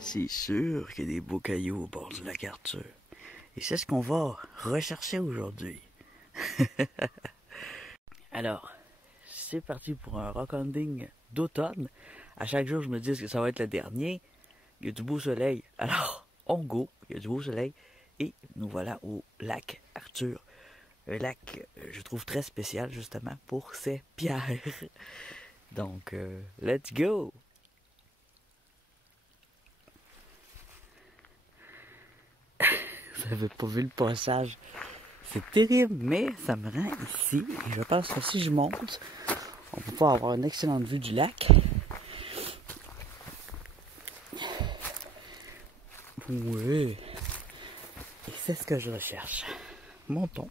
C'est sûr qu'il y a des beaux cailloux au bord du lac Arthur. Et c'est ce qu'on va rechercher aujourd'hui. Alors, c'est parti pour un rock-ending d'automne. À chaque jour, je me dis que ça va être le dernier. Il y a du beau soleil. Alors, on go. Il y a du beau soleil. Et nous voilà au lac Arthur. Un lac, je trouve très spécial, justement, pour ses pierres. Donc, let's go! Vous n'avez pas vu le passage. C'est terrible, mais ça me rend ici. Et je pense que si je monte, on peut pas avoir une excellente vue du lac. Oui. Et c'est ce que je recherche. Montons.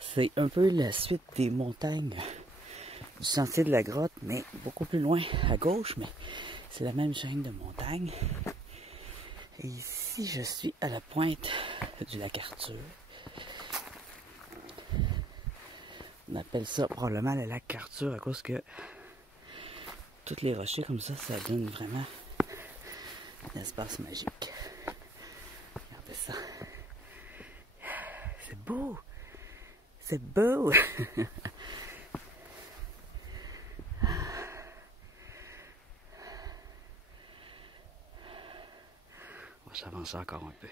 C'est un peu la suite des montagnes du sentier de la grotte, mais beaucoup plus loin à gauche, mais c'est la même chaîne de montagnes. Et ici, je suis à la pointe du lac Arthur. On appelle ça probablement le lac Arthur à cause que tous les rochers comme ça donne vraiment un espace magique. Regardez ça. C'est beau! C'est beau! On va s'avancer encore un peu.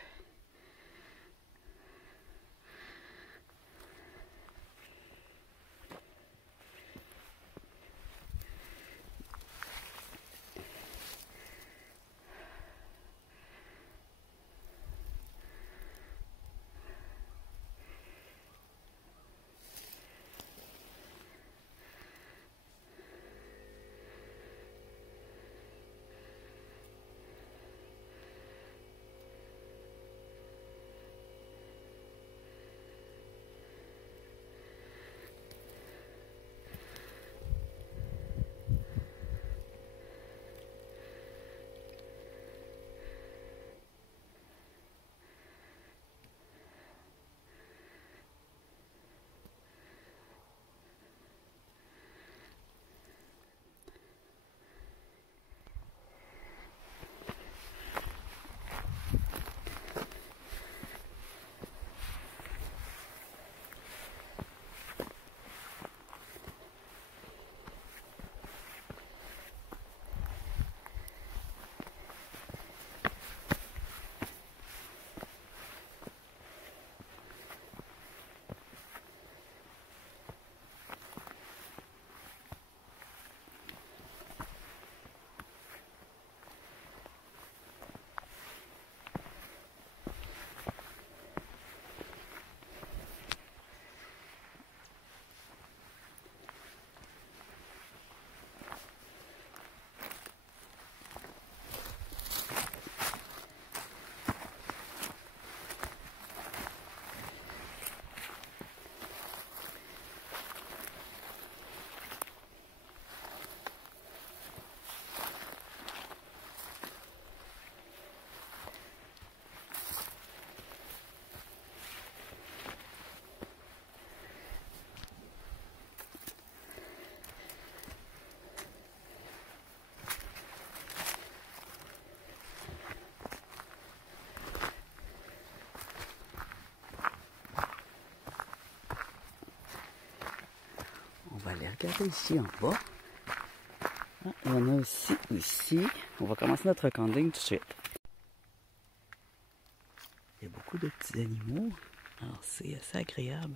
On va aller regarder ici en bas. Ah, il y en a aussi ici. On va commencer notre camping tout de suite. Il y a beaucoup de petits animaux. Alors c'est assez agréable.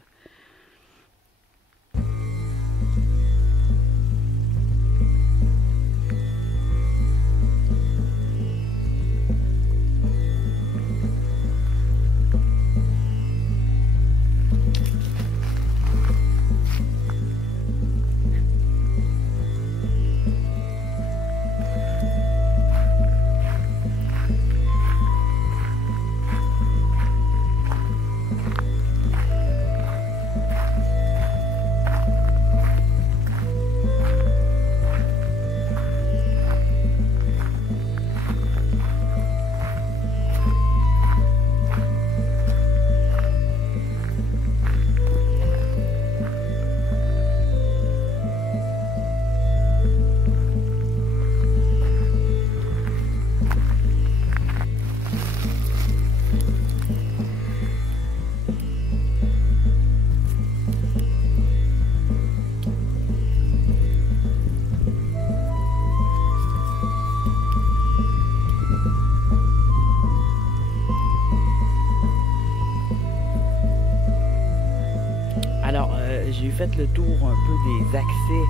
fait le tour un peu des accès,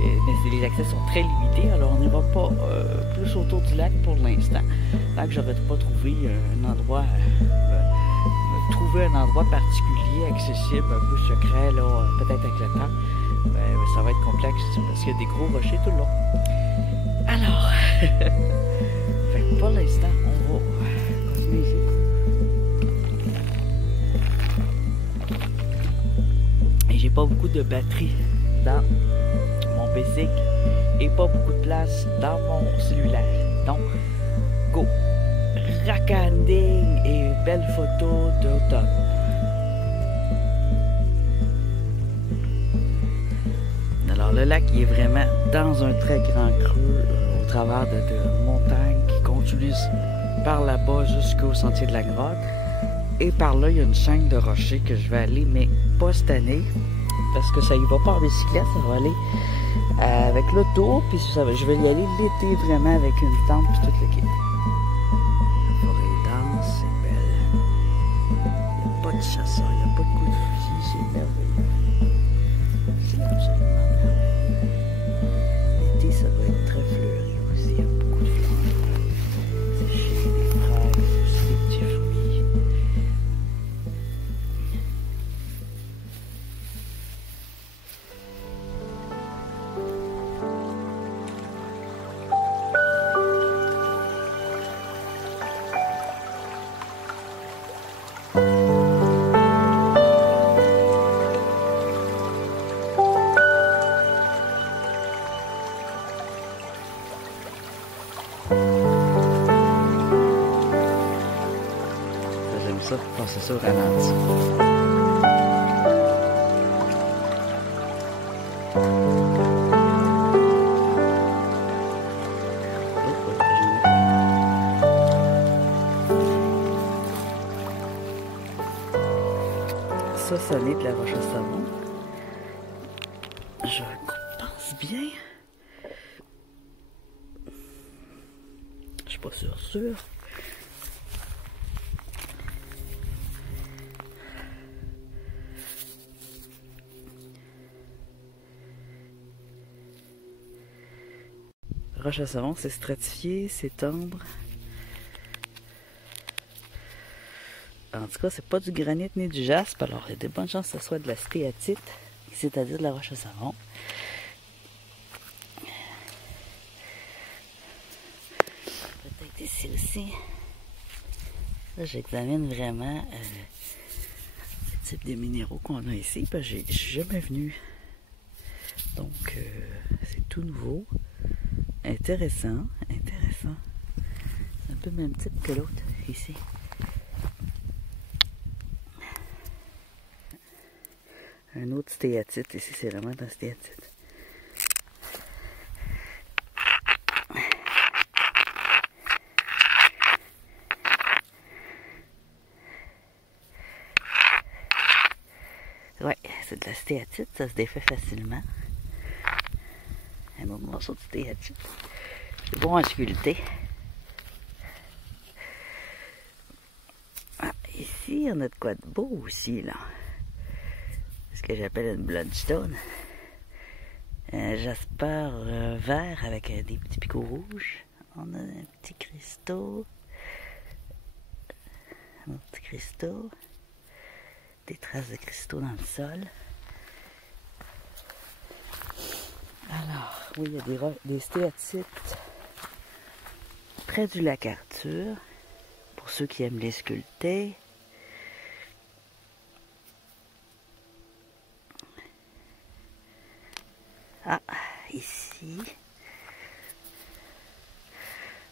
mais les accès sont très limités, alors on n'ira pas plus autour du lac pour l'instant. Tant que j'aurais pas trouvé un endroit, trouver un endroit particulier, accessible, un peu secret, là, peut-être avec le temps, ben, ça va être complexe parce qu'il y a des gros rochers tout le long. Alors, fait que pour l'instant, on va continuer ici. Et j'ai pas beaucoup de batterie dans mon PC et pas beaucoup de place dans mon cellulaire. Donc, go! Rockanding et belle photo d'automne. Alors le lac il est vraiment dans un très grand creux au travers de montagnes qui conduisent par là-bas jusqu'au sentier de la grotte. Et par là, il y a une chaîne de rochers que je vais aller, mais pas cette année, parce que ça y va pas en bicyclette, ça va aller avec l'auto, puis je vais y aller l'été vraiment avec une tente puis tout le kit. C'est belle. Il n'y a pas de chasseurs, il n'y a pas de coups de fusil, c'est merveilleux. C'est absolument merveilleux. L'été, ça va être très fleuri aussi, il y a beaucoup de fleurs. C'est chez des fraises, aussi des petits fruits. J'aime ça, passer ça au ralenti. Ça n'est de la roche à savon. Je pense bien. Je suis pas sûr. Roche à savon, c'est stratifié, c'est tendre. En tout cas, c'est pas du granit ni du jaspe, alors il y a de bonnes chances que ce soit de la stéatite, c'est-à-dire de la roche à savon. Peut-être ici aussi. Là, j'examine vraiment le type de minéraux qu'on a ici, parce que je suis jamais venu. Donc, c'est tout nouveau. Intéressant. C'est un peu le même type que l'autre, ici. Un autre stéatite, ici c'est vraiment un stéatite. Ouais, c'est de la stéatite, ça se défait facilement. Un autre morceau de stéatite. C'est bon à sculpter. Ah, ici on a de quoi de beau aussi là. Ce que j'appelle une bloodstone. Un jasper vert avec des petits picots rouges. On a un petit cristaux. Un autre petit cristaux. Des traces de cristaux dans le sol. Alors, oui, il y a des stéatites près du lac Arthur. Pour ceux qui aiment les sculpter. Ah, ici,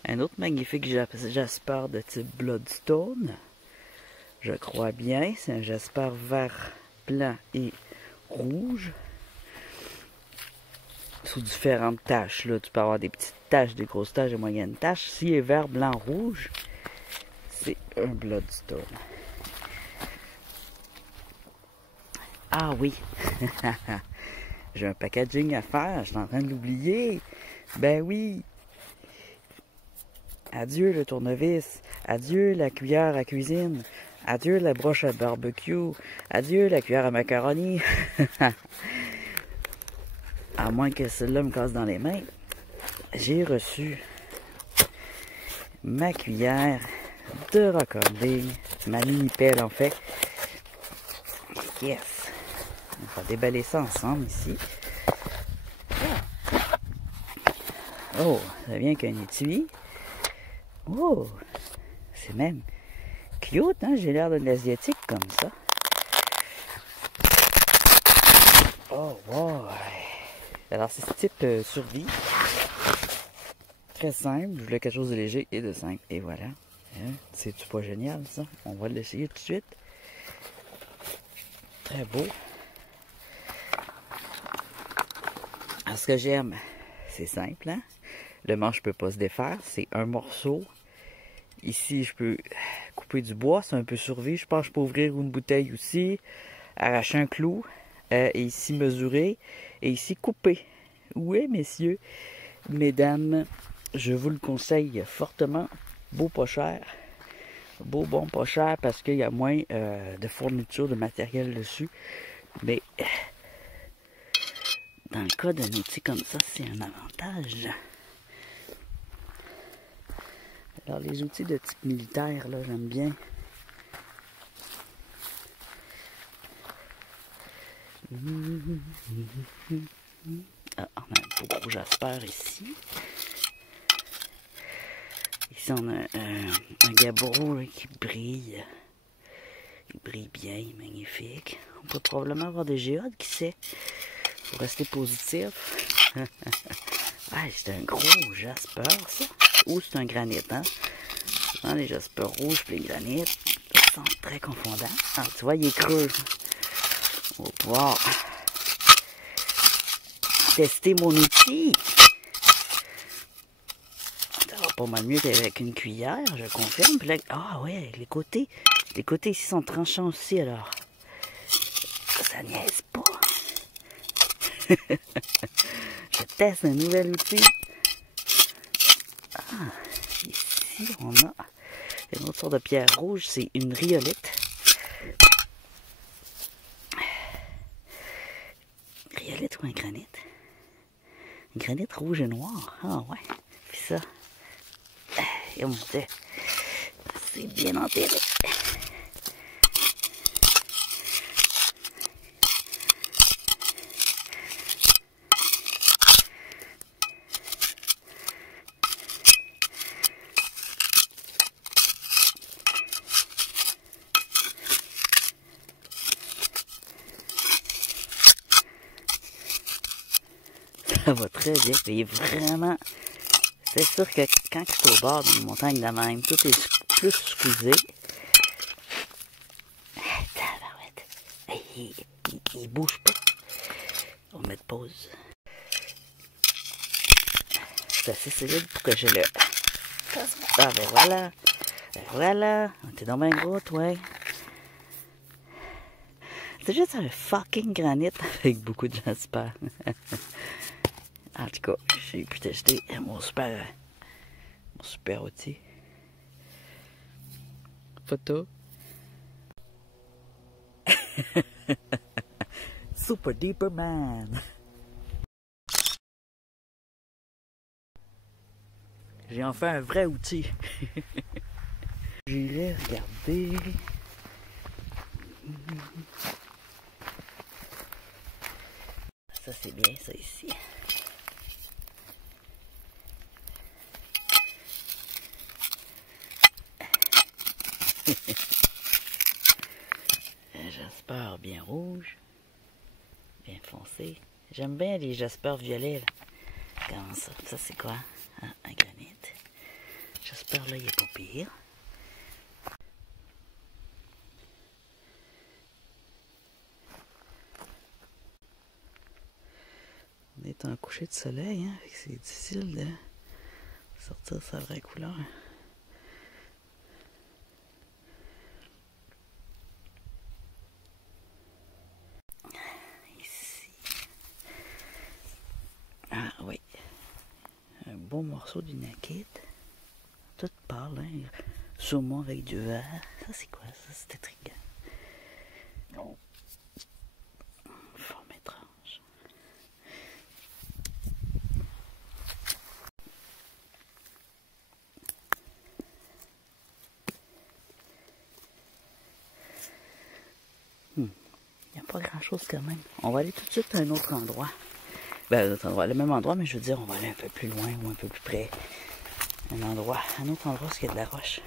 un autre magnifique jasper de type bloodstone, je crois bien, c'est un jasper vert, blanc et rouge, sous différentes taches, là, tu peux avoir des petites taches, des grosses taches, des moyennes taches. S'il est vert, blanc, rouge, c'est un bloodstone. Ah oui! J'ai un packaging à faire, je suis en train de l'oublier. Ben oui. Adieu le tournevis. Adieu la cuillère à cuisine. Adieu la broche à barbecue. Adieu la cuillère à macaroni. À moins que celle-là me casse dans les mains. J'ai reçu ma cuillère de rock'n'roll, ma mini pelle en fait. Yes! On va déballer ça ensemble ici. Oh, ça vient qu'un étui. Oh, c'est même cute, hein? J'ai l'air d'un asiatique comme ça. Oh, wow! Alors, c'est ce type survie. Très simple. Je voulais quelque chose de léger et de simple. Et voilà. Hein? C'est-tu pas génial, ça? On va l'essayer tout de suite. Très beau. Alors, ce que j'aime, c'est simple, hein? Le manche ne peut pas se défaire. C'est un morceau. Ici, je peux couper du bois. C'est un peu survie. Je pense que je peux ouvrir une bouteille aussi. Arracher un clou. Et ici, mesurer. Et ici, couper. Oui, messieurs, mesdames, je vous le conseille fortement. Beau, pas cher. Beau, bon, pas cher parce qu'il y a moins de fourniture, de matériel dessus. Mais dans le cas d'un outil comme ça, c'est un avantage. Alors, les outils de type militaire, là, j'aime bien. Ah, on a un beau rouge aspère ici. Ici, on a un gabbro là, qui brille. Il brille bien, il est magnifique. On peut probablement avoir des géodes, qui sait. Faut rester positif. Ah, c'est un gros jasper, ça. Ou c'est un granit, hein. Souvent, les jaspers rouges et les granites sont très confondants. Ah, tu vois, il est creux. On va pouvoir tester mon outil. Ça va pas mal mieux qu'avec une cuillère, je confirme. Puis là, ah ouais, les côtés ici sont tranchants aussi, alors. Ça niaise pas. Je teste un nouvel outil. Ah, ici, on a une autre sorte de pierre rouge, c'est une rhyolite. Rhyolite ou un granit? Un granit rouge et noir. Ah ouais. Puis ça. Et mon Dieu. C'est bien enterré. Ça va très bien. Il est vraiment... C'est sûr que quand je suis au bord d'une montagne de même, tout est plus squeezé. Il bouge pas. On va mettre pause. C'est assez solide pour que je le... Ah ben voilà. Ben voilà. T'es dans bien gros, toi. C'est juste un fucking granit avec beaucoup de jasper. En tout cas, j'ai pu tester mon super outil. Photo. Super Deeper Man. J'ai enfin un vrai outil. J'irai regarder. Ça c'est bien ça ici. Un jasper bien rouge, bien foncé. J'aime bien les jaspers violets. Là. Comment ça? Ça c'est quoi? Ah, un granit. Jasper là, il est pas pire. On est en coucher de soleil, hein? C'est difficile de sortir sa vraie couleur. Ici. Ah oui. Un beau morceau d'une naked. Tout pâle, hein? Sûrement avec du verre. Ça, c'est quoi ça? C'est intriguant. Forme étrange. Il n'y a pas grand chose quand même. On va aller tout de suite à un autre endroit. Ben, un autre endroit, le même endroit, mais je veux dire, on va aller un peu plus loin ou un peu plus près. Un autre endroit où il y a de la roche.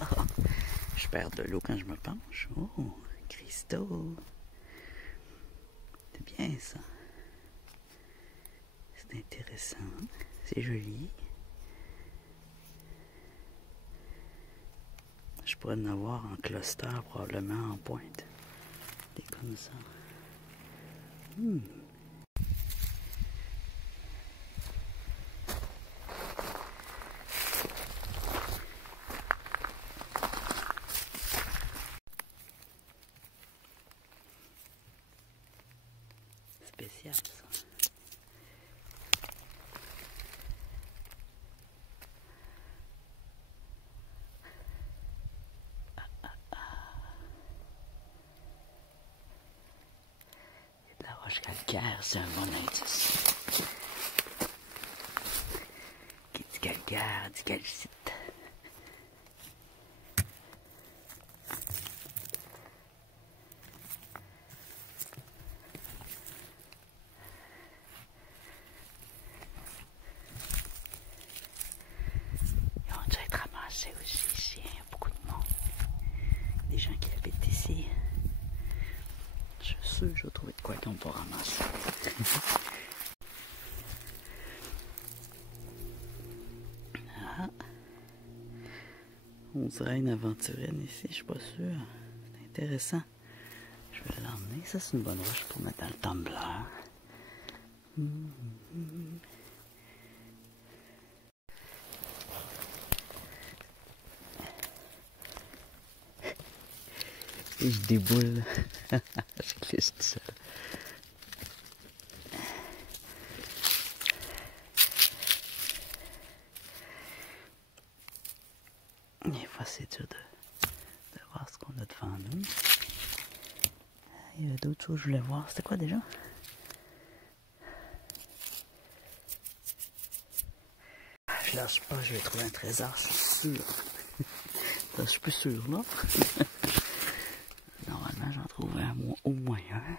Oh, je perds de l'eau quand je me penche. Oh, cristaux. C'est bien ça. C'est intéressant. C'est joli. Je pourrais en avoir en cluster, probablement en pointe. Des comme ça. Spécial ça. La roche calcaire, c'est un bon indice. Qui dit calcaire, dit calcite. Ils ont dû être ramassés aussi ici, il y a beaucoup de monde. Des gens qui habitent ici. Je suis sûr que je vais trouver de quoi qu'on peut ramasser. Ah. On dirait une aventurienne ici, je suis pas sûr. C'est intéressant. Je vais l'emmener. Ça, c'est une bonne roche pour mettre dans le tumbler. Et je déboule. Je glisse tout seul. Des fois, c'est dur de voir ce qu'on a devant nous. Il y a d'autres choses que je voulais voir. C'était quoi déjà? Je lâche pas, je vais trouver un trésor, je suis sûr. Je suis plus sûr, là. Normalement, j'en trouve au moins un.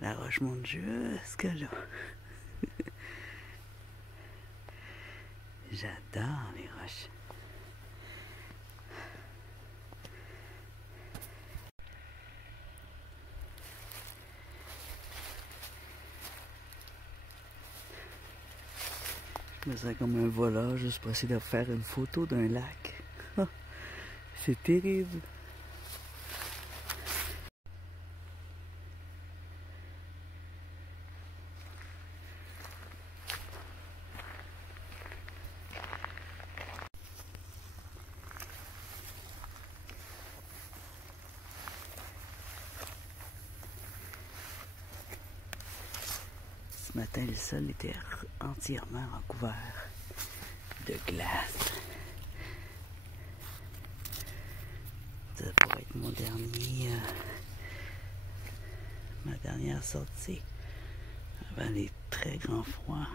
La roche monte jusque là. J'adore les roches. Je me sens comme un voleur juste pour essayer de faire une photo d'un lac. C'est terrible. Ce matin, le sol était entièrement recouvert de glace. Ça pourrait être ma dernière sortie avant les très grands froids.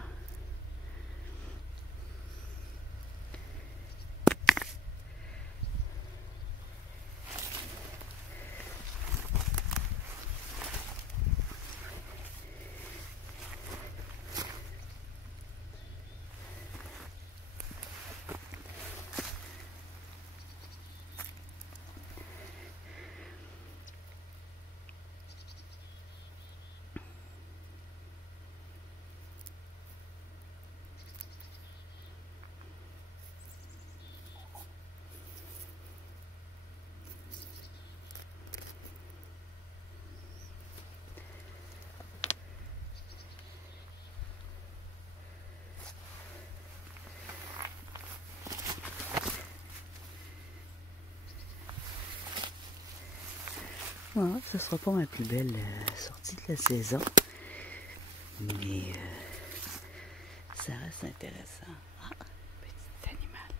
franchement, ce sera pas ma plus belle sortie de la saison. Mais ça reste intéressant. Ah, petit animal.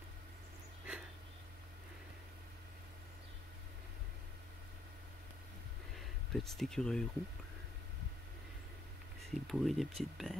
Petit écureuil roux. C'est bourré de petites bêtes.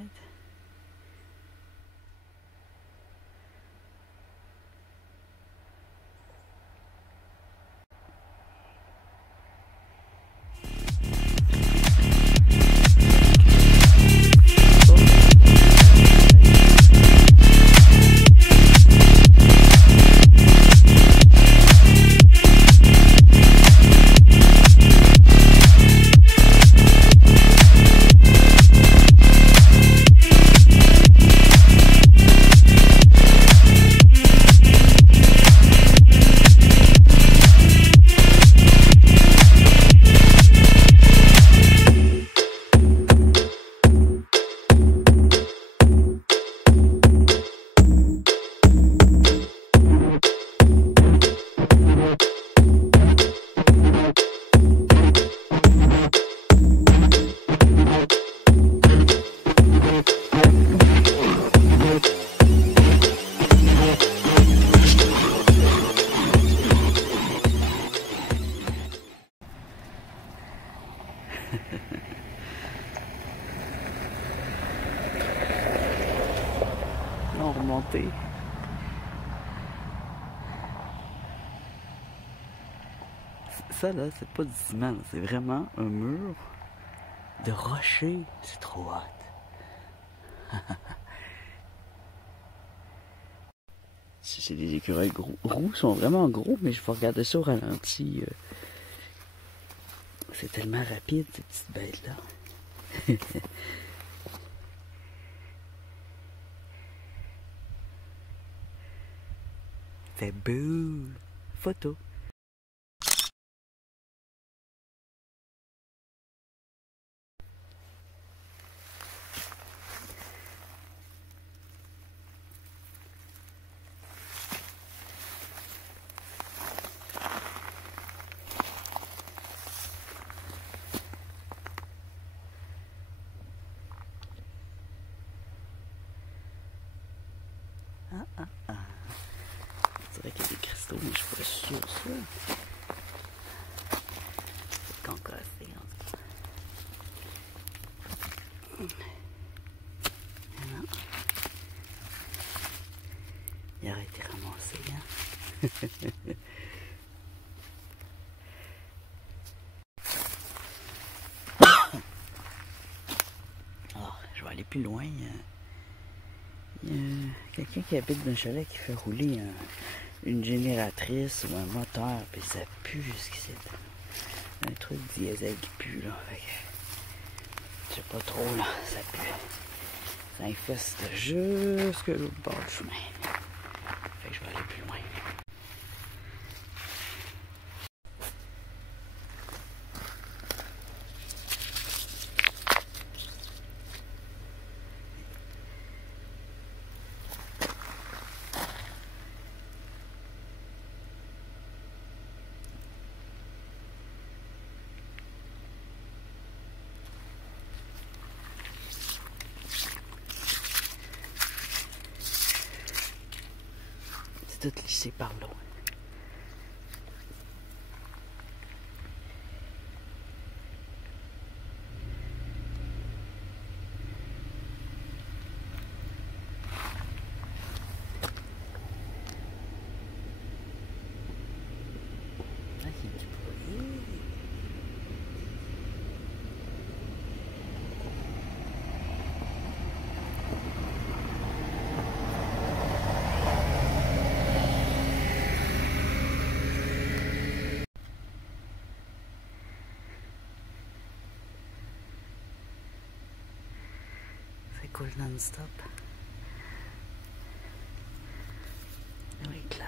Non, remonter. Ça là, c'est pas du ciment, c'est vraiment un mur de rocher. C'est trop hot. C'est des écureuils roux, sont vraiment gros, mais je vais regarder ça au ralenti. C'est tellement rapide, ces petites bêtes-là. C'est beau. Photo. C'est vrai qu'il y a des cristaux, mais je suis pas sûr de ça. C'est concassé en tout cas. Non. Il aurait été ramassé, hein? Alors, je vais aller plus loin. Il y a quelqu'un qui habite dans un chalet qui fait rouler une génératrice ou un moteur, puis ça pue jusqu'ici. Un truc diesel qui pue, là. Fait que, je sais pas trop, là. Ça pue. Ça infeste jusque l'autre bord du chemin. Fait que je vais aller plus loin. Tout lissé par l'eau. Ah, il y a du bruit. Cool non-stop. Oui, clair.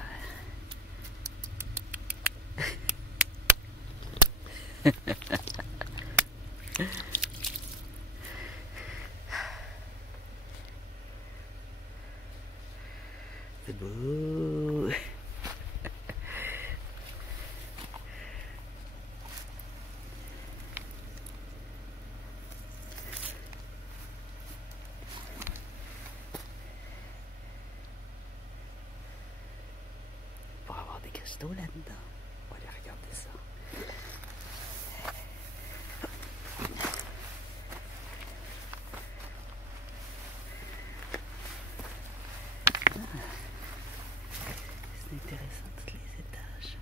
C'est beau. château là-dedans. On va aller regarder ça. C'est intéressant, tous les étages.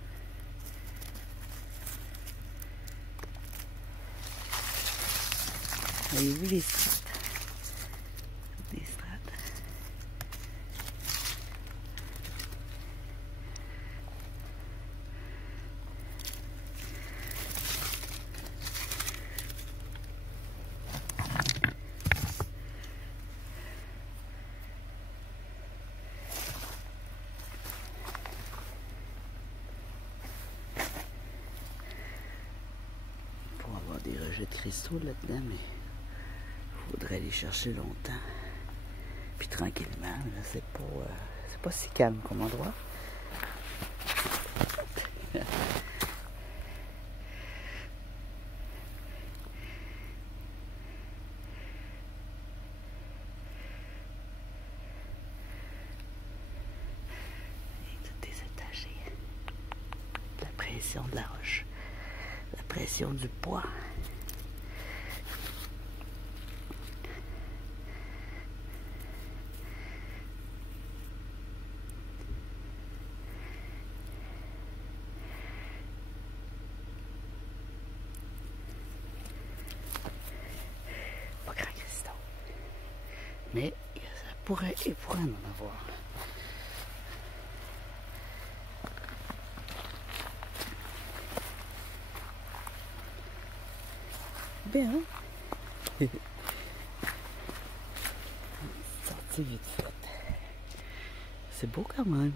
Voyez-vous les strates? Des strates. Pour avoir des rejets de cristaux là-dedans, mais faudrait aller chercher longtemps. Puis tranquillement, là, c'est pas si calme comme endroit. Et tout est étagé. La pression de la roche. La pression du poids. Pas grand cristaux. Mais ça pourrait en avoir. Bien. Sortie vite faite. C'est beau quand même.